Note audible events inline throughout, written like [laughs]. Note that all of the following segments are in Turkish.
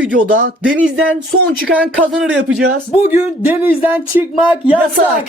videoda denizden son çıkan kazanır yapacağız. Bugün denizden çıkmak yasak. [laughs]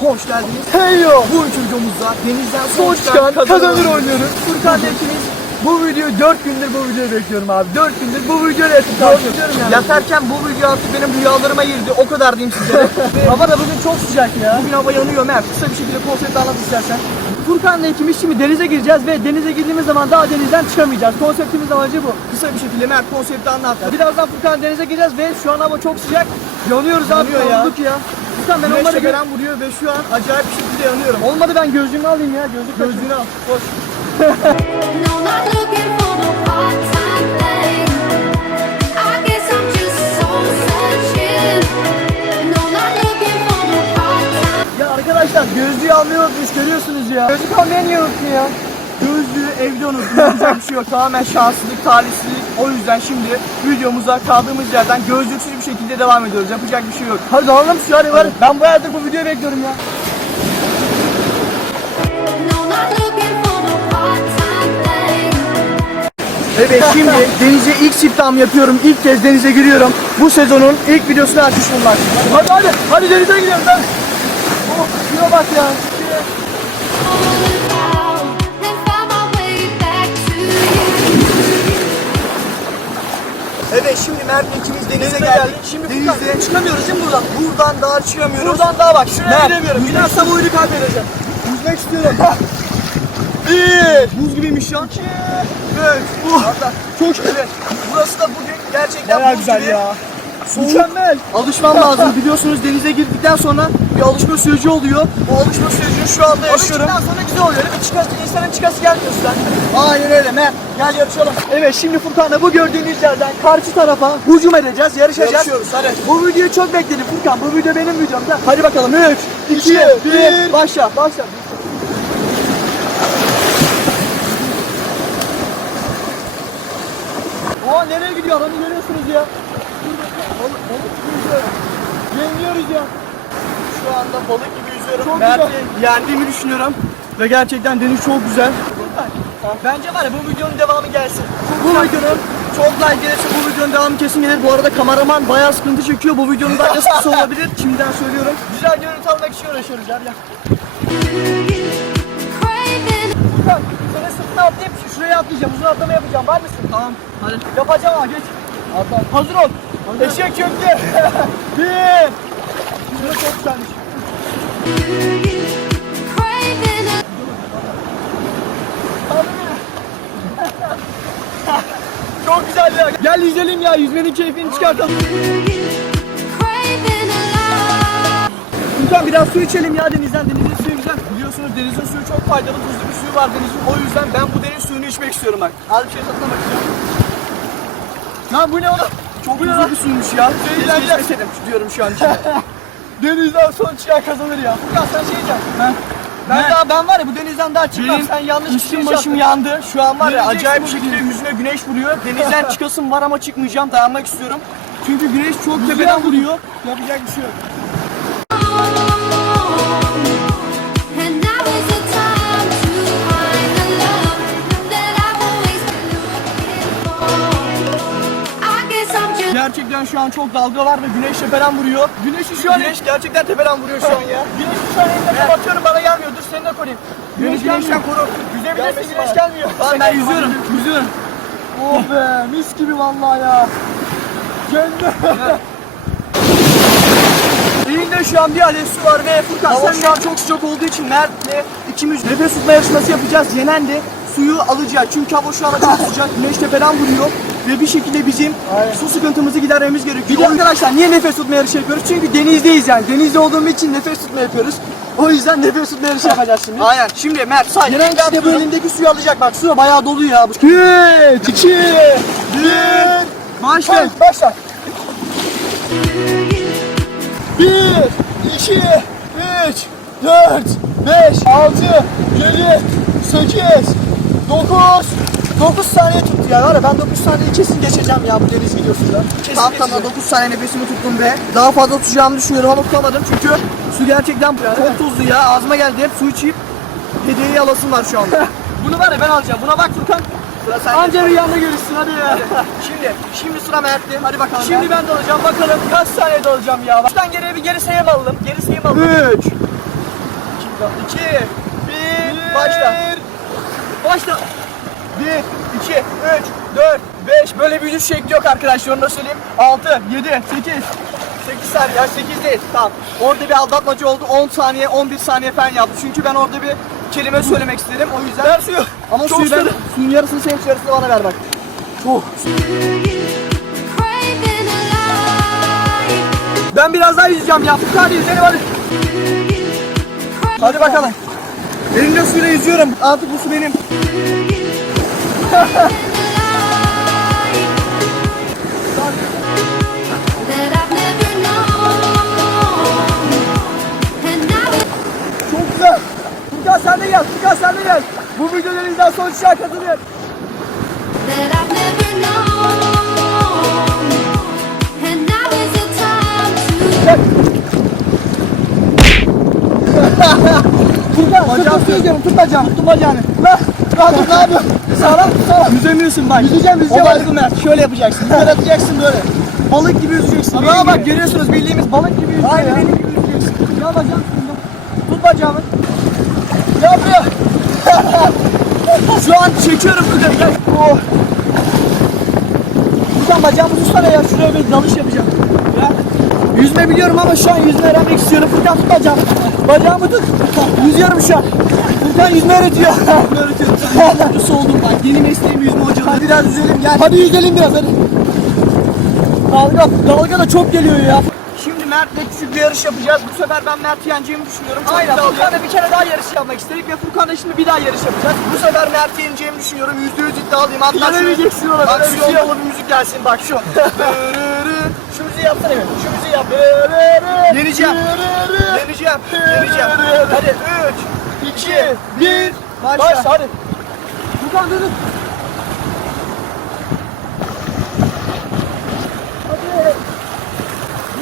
Hoş geldiniz. Heyo. Bu üç videomuzda denizden Son çıkan kazanır oynuyoruz. Furkan ikimiz bu videoyu 4 gündür bu videoyu bekliyorum abi. 4 gündür bu videoyu yatıp kalkıyorum yani. Yatarken bu video artık benim rüyalarıma girdi. O kadar diyeyim sizlere. [laughs] Hava da bugün çok sıcak ya. Bugün hava yanıyor Mert. Kısa bir şekilde konsepti anlat istersen. Furkan'la ikimiz şimdi denize gireceğiz ve denize girdiğimiz zaman daha denizden çıkamayacağız. Konseptimiz amacı bu. Kısa bir şekilde Mert konsepti anlat. Birazdan Furkan denize gireceğiz ve şu an hava çok sıcak. Yanıyoruz abi. Yanıyor ya. Yandık ya. Furkan ben Güneş olmadı, gö- çekeren vuruyor ve şu an acayip bir şekilde yanıyorum. olmadı ben gözlüğümü alayım ya. Gözlük Gözlüğünü al. [laughs] Koş. Gözlüğü almayı unutmuş görüyorsunuz ya. Gözlük almayı niye unuttun ya? Gözlüğü evde unuttum. Yapacak bir şey yok. Tamamen şanssızlık, talihsizlik. O yüzden şimdi videomuza kaldığımız yerden gözlüksüz bir şekilde devam ediyoruz. Yapacak bir şey yok. Hadi alalım şu hadi var. Ben bu aydır bu videoyu bekliyorum ya. Evet şimdi denize ilk siftahımı yapıyorum. İlk kez denize giriyorum. Bu sezonun ilk videosunu açmış bunlar. Hadi hadi. Hadi denize gidiyoruz hadi. Oh, şuna bak ya. Evet şimdi Mert'le ikimiz denize geldik. geldik. Şimdi denize çıkamıyoruz değil mi buradan? Buradan daha çıkamıyoruz. Buradan daha bak şuraya Mert, giremiyorum. Gidersem oyunu kaybedeceğim. Yüzmek istiyorum. Bir. Buz gibiymiş an. İki. Üç. Uh. Çok evet. Burası da bugün gerçekten Bayağı buz güzel gibi. ya. Mükemmel. Alışmam lazım. Biliyorsunuz denize girdikten sonra bir alışma süreci oluyor. O alışma sürecini şu anda yaşıyorum. Alıştıktan sonra güzel oluyor değil mi? Çıkası, insanın çıkası gelmiyor sudan. Aynen öyle Mert. Gel yarışalım. Evet şimdi Furkan'la bu gördüğünüz yerden karşı tarafa hücum edeceğiz, yarışacağız. Yarışıyoruz hadi. Bu videoyu çok bekledim Furkan. Bu video benim videomda. Hadi bakalım 3, 2, İki, 1, bir. başla. Başla. Oha nereye gidiyor? Onu görüyorsunuz ya. Balık, balık gibi yüzüyor. Yeniliyoruz ya. Şu anda balık gibi yüzüyorum. Çok Mert'i yendiğimi düşünüyorum. Ve gerçekten deniz çok güzel. Bence var ya bu videonun devamı gelsin. Bu videonun çok like gelirse bu videonun devamı kesin gelir. Bu arada kameraman bayağı sıkıntı çekiyor. Bu videonun dakikası kısa olabilir. Şimdiden söylüyorum. Güzel görüntü almak için uğraşıyoruz. Gel. Craving Furkan sana sırtına atlayıp şuraya atlayacağım. Uzun atlama yapacağım. Var mısın? Tamam hadi. Yapacağım ha geç. Hazır ol. Eşek çöktü. [laughs] Bir. Şurada çok güzelmiş. [laughs] Çok güzel ya. Gel yüzelim ya. Yüzmenin keyfini çıkartalım. Furkan biraz su içelim ya denizden. Denizin suyu güzel. Biliyorsunuz denizin suyu çok faydalı. Tuzlu bir suyu var denizin. O yüzden ben bu deniz suyunu içmek istiyorum bak. Az bir şey satmak istiyorum. Lan bu ne oğlum? Çok Bu ne lan? suymuş ya. Eğleneceğiz. Keşke içmeseydim diyorum şu an içinde. [laughs] Denizden son çıkan kazanır ya. Furkan sen şey diyeceksin. Ben Ne? daha ben var ya bu denizden daha çıkmam. Benim sen yanlış bir şey üstüm başım yaptın. yandı. Şu an var ya acayip bir şekilde yüzüme güneş vuruyor. Denizden [laughs] çıkasım var ama çıkmayacağım. Dayanmak istiyorum. Çünkü güneş çok tepeden vuruyor. Yapacak bir şey yok. Gerçekten şu an çok dalga var ve güneş tepeden vuruyor. Güneşi şu an Güneş gerçekten tepeden vuruyor şu an ya. [laughs] Güneşi şu an elimde kapatıyorum bana gelmiyor. Dur seni de koruyayım. Güneş Güneş güneşten koru. Yüzebilirsin güneş gelmiyor. Tamam ben yüzüyorum. Yüzüyorum. Oh be mis gibi vallahi ya. Cennet. [laughs] Elinde şu an bir adet su var ve Furkan sen şu an çok sıcak olduğu için Mert'le ikimiz nefes tutma yarışması yapacağız. Yenen de suyu alacak. Çünkü hava şu anda çok sıcak. Güneş tepeden vuruyor. Ve bir şekilde bizim Aynen. su sıkıntımızı gidermemiz gerekiyor. Bir de arkadaşlar niye nefes tutma yarışı yapıyoruz? Çünkü denizdeyiz yani. Denizde olduğumuz için nefes tutma yapıyoruz. O yüzden nefes tutma yarışı yapacağız şimdi. Aynen. Şimdi Mert say. Kişi de bu elindeki suyu alacak. Bak su bayağı dolu ya. 3, 2, 1, Başla. başla. 1, 2, 3, 4, 5, 6, 7, 8, 9, 9 saniye tuttu ya. Var ya ben 9 saniye kesin geçeceğim ya bu deniz videosuyla. Kesin Tam tamam geçeceğim. 9 saniye nefesimi tuttum ve daha fazla tutacağımı düşünüyorum ama tutamadım çünkü su gerçekten çok tuzlu ya. Ağzıma geldi hep su içeyip hediyeyi alasım var şu anda. [laughs] Bunu var ya ben alacağım. Buna bak Furkan. Sıra sende. Anca rüyanda görürsün hadi ya. [laughs] Şimdi, şimdi sıra Mert'te. Hadi bakalım. Şimdi ben dalacağım bakalım kaç saniyede alacağım ya. Baştan geriye bir geri sayım alalım. Geri sayım alalım. 3 2 1 Başla. Başla. 1 2 3 4 5 Böyle bir yüzüş şekli yok arkadaşlar onu da söyleyeyim. 6 7 8 8 saniye, ya 8 değil. Tamam. Orada bir aldatmacı oldu. 10 saniye, 11 saniye falan yaptı. Çünkü ben orada bir kelime söylemek istedim. O yüzden. Ver suyu. Ama Çok suyu ben, susadım. suyun yarısını senin yarısını bana ver bak. Alive. Ben biraz daha yüzeceğim ya. Hadi yüzelim hadi. Hadi bakalım. Elimde suyla yüzüyorum. Artık bu su benim. Çok güzel. Furkan sen de gel. Furkan sen de gel. Bu videolarımızdan son şarkı katılıyor. that I've never known. And now is the time to Furkan bacağım söyleyeceğim. Tut bacağımı. Tut bacağını. Lan. Lan dur ne yapıyorsun? Sağlam sağlam. Yüzemiyorsun bak. Yüzeceğim yüzeceğim. Olay bu Mert. Şöyle yapacaksın. Yüzer atacaksın böyle. Balık gibi yüzeceksin. Aa bak görüyorsunuz bildiğimiz balık gibi yüzüyor Aynen benim gibi yüzeceksin. Ya bacağım. Tut bacağımı. Ne yapıyor? Şu an çekiyorum. Gel. Oh. Furkan bacağımı tutsana ya. Şuraya bir dalış yapacağım. Ya. Yüzme biliyorum ama şu an yüzme öğrenmek istiyorum. Furkan tut bacağımı. Bacağımı tut. Yüzüyorum şu an. Furkan yüzme öğretiyor. Öğretiyor. Oldum bak. Yeni mesleğim yüzme hocalığı. Hadi biraz yüzelim gel. Hadi yüzelim biraz hadi. Dalga, dalga da çok geliyor ya. Şimdi Mert'le küçük bir yarış yapacağız. Bu sefer ben Mert'i yeneceğimi düşünüyorum. Çok Aynen. Furkan'la bir kere daha yarış yapmak istedik ve Furkan'la şimdi bir daha yarış yapacağız. Bu sefer Mert'i yeneceğimi düşünüyorum. Yüzde yüz iddialıyım. Hatta Yenemeyeceksin ona, bak şu yolda bir müzik gelsin bak şu. [laughs] şu müziği yapsana bir. Şu müziği yap. Yeneceğim. Yeneceğim. Yeneceğim. Hadi 3, 2, 1. Başla. Başla, hadi. Furkan dur dur. Hadi.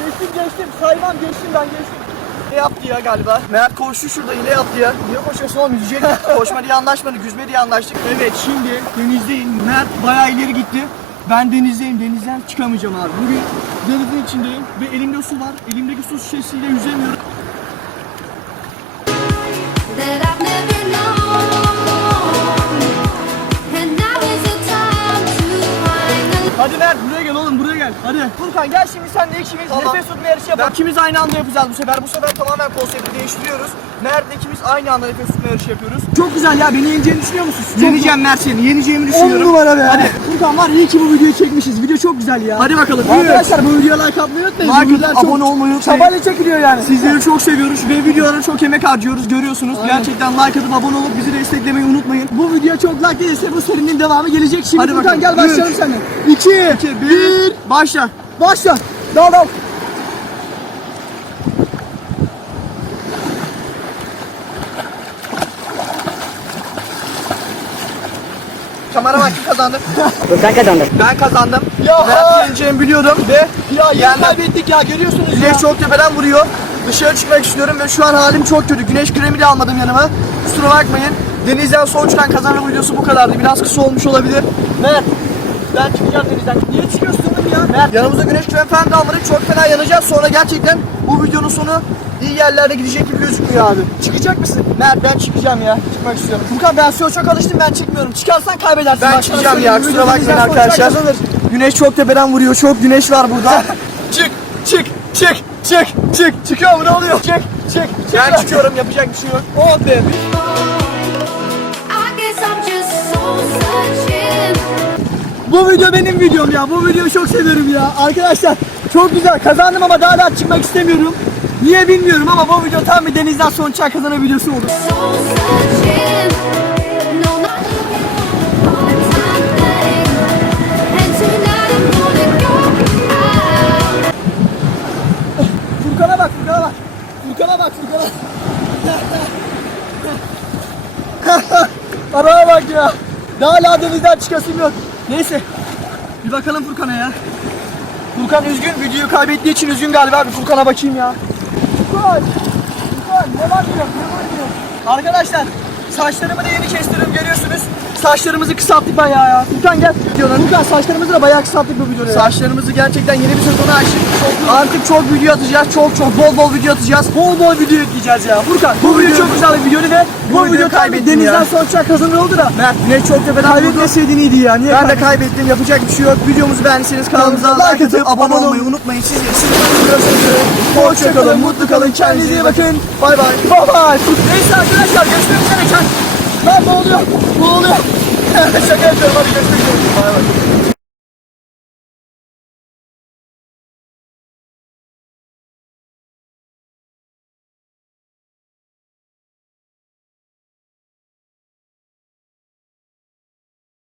Geçtim geçtim. Saymam geçtim ben geçtim. Ne yaptı ya galiba? Mert koştu şurada yine yaptı ya. Niye koşuyorsun oğlum yüzecek? [laughs] Koşma diye anlaşmadık, yüzme diye anlaştık. Evet şimdi denizdeyim. Mert bayağı ileri gitti. Ben denizdeyim. Denizden çıkamayacağım abi. Bugün denizin içindeyim ve elimde su var. Elimdeki su şişesiyle yüzemiyorum. Hadi Mert buraya gel oğlum buraya gel. Hadi. Furkan gel şimdi sen de ikimiz nefes tutma yarışı yapalım. İkimiz aynı anda yapacağız bu sefer. Bu sefer tamamen konsepti değiştiriyoruz. Mert'le ikimiz aynı anda nefes tutma yarışı yapıyoruz. Çok güzel ya. Beni yeneceğini düşünüyor musun? Yeneceğim Mert seni. Yeneceğimi düşünüyorum. 10 numara be. Hadi. Furkan var iyi ki bu videoyu çekmişiz. Video çok güzel ya. Hadi bakalım. Arkadaşlar bu videoya like atmayı unutmayın. Like atıp çok abone olmayı unutmayın. Çabayla çekiliyor yani. Sizleri çok seviyoruz ve videolara çok emek harcıyoruz. Görüyorsunuz. Gerçekten like atıp abone olup bizi desteklemeyi unutmayın. Bu video çok like gelirse bu serinin devamı gelecek. Şimdi Hadi Furkan bakalım. gel başlayalım seninle. 2, 2, 1, başla. Başla. Dal dal. Kameraman kim kazandı? Ben kazandım. Ben kazandım. Ya. Mert yeneceğimi biliyordum ve Ya yendim. kaybettik ya görüyorsunuz ya. Güneş çok tepeden vuruyor. Dışarı çıkmak istiyorum ve şu an halim çok kötü. Güneş kremi de almadım yanıma. Kusura bakmayın. Denizden son çıkan kazanma videosu bu kadardı. Biraz kısa olmuş olabilir. Mert, ben çıkacağım denizden. Niye çıkıyorsun oğlum ya? Mert, yanımıza güneş kremi falan da almadık. Çok fena yanacağız. Sonra gerçekten bu videonun sonu iyi yerlerde gidecek gibi gözükmüyor abi. Çıkacak mısın? Mert ben çıkacağım ya. Çıkmak istiyorum. Furkan ben suya çok alıştım ben çıkmıyorum. Çıkarsan kaybedersin. Ben Bak, çıkacağım ya. Kusura bakmayın arkadaşlar. kazanır. Güneş çok tepeden vuruyor. Çok güneş var burada. [laughs] çık, çık, çık, çık, çık. Çıkıyor mu? Ne oluyor? Çık, çık, çık. Ben çıkıyorum. Yapacak bir şey yok. Oh be. Bu video benim videom ya. Bu videoyu çok seviyorum ya. Arkadaşlar çok güzel. Kazandım ama daha da çıkmak istemiyorum. Niye bilmiyorum ama bu video tam bir denizden son çay kazanma videosu oldu. Furkan'a bak, Furkan'a bak. Furkan'a bak, Furkan'a. [laughs] Araya bak ya. Daha hala denizden çıkasım yok. Neyse. Bir bakalım Furkan'a ya. Furkan üzgün. Videoyu kaybettiği için üzgün galiba. Bir Furkan'a bakayım ya. Furkan. Furkan ne var diyor, ne var diyor. Arkadaşlar saçlarımı da yeni kestirdim görüyorsunuz. Saçlarımızı kısalttık bayağı ya. Furkan gel. Furkan saçlarımızı da bayağı kısalttık bu videoda. Saçlarımızı gerçekten yeni bir sezona açtık. Artık çok video atacağız. Çok çok bol bol video atacağız. Bol bol video yükleyeceğiz ya. Furkan bu, Bu video video- çok güzel bir videoydu ve bu, Bu video kaybettim denizden uçak kazanır oldu da. Mert Güneş çok tepeden. Kaybetmeseydin iyiydi ya. Niye Ben de kaybettim. Yapacak bir şey yok. Videomuzu beğendiyseniz kanalımıza like atıp abone olmayı unutmayın. Siz siz Hoşça kalın, mutlu kalın, kendinize iyi bakın. Bay bay. Bye bye. Neyse arkadaşlar görüşmek üzere. Lan ne oluyor? Ne oluyor? Şaka yapıyorum. Hadi görüşmek üzere. Bay bay.